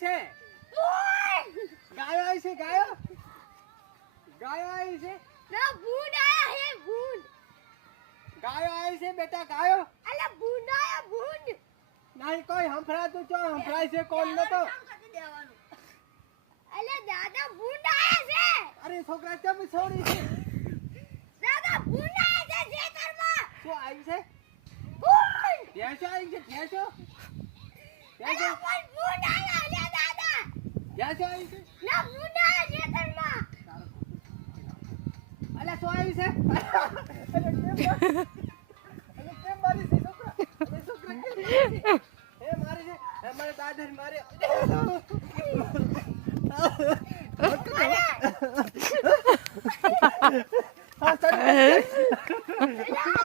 છે ગાયો આવી છે ગાયો ગાયો આવી છે ના ભૂંડ આયા હે ભૂંડ ગાયો આવી છે બેટા ગાયો અલે ભૂંડ આયા ભૂંડ નહીં કોઈ હંફરાતું ચો હંફરાય છે કોણ નતો અલે દાદા ભૂંડ આયા છે અરે છોકરા કેમ છોડી છે દાદા ભૂંડ આયા છે ખેતરમાં શું આવી છે ભૂંડ ભેંસો આવી છે ભેંસો અલે કોઈ ભૂંડ આયા અલે દાદા ભેંસો આવી છે ના ભૂંડ આયા ખેતરમાં અલે શું આવી છે અલે કેમ મારી છે છોકરા અલે છોકરા કેમ મારી છે એ મારી છે એ મારે દાદા મારે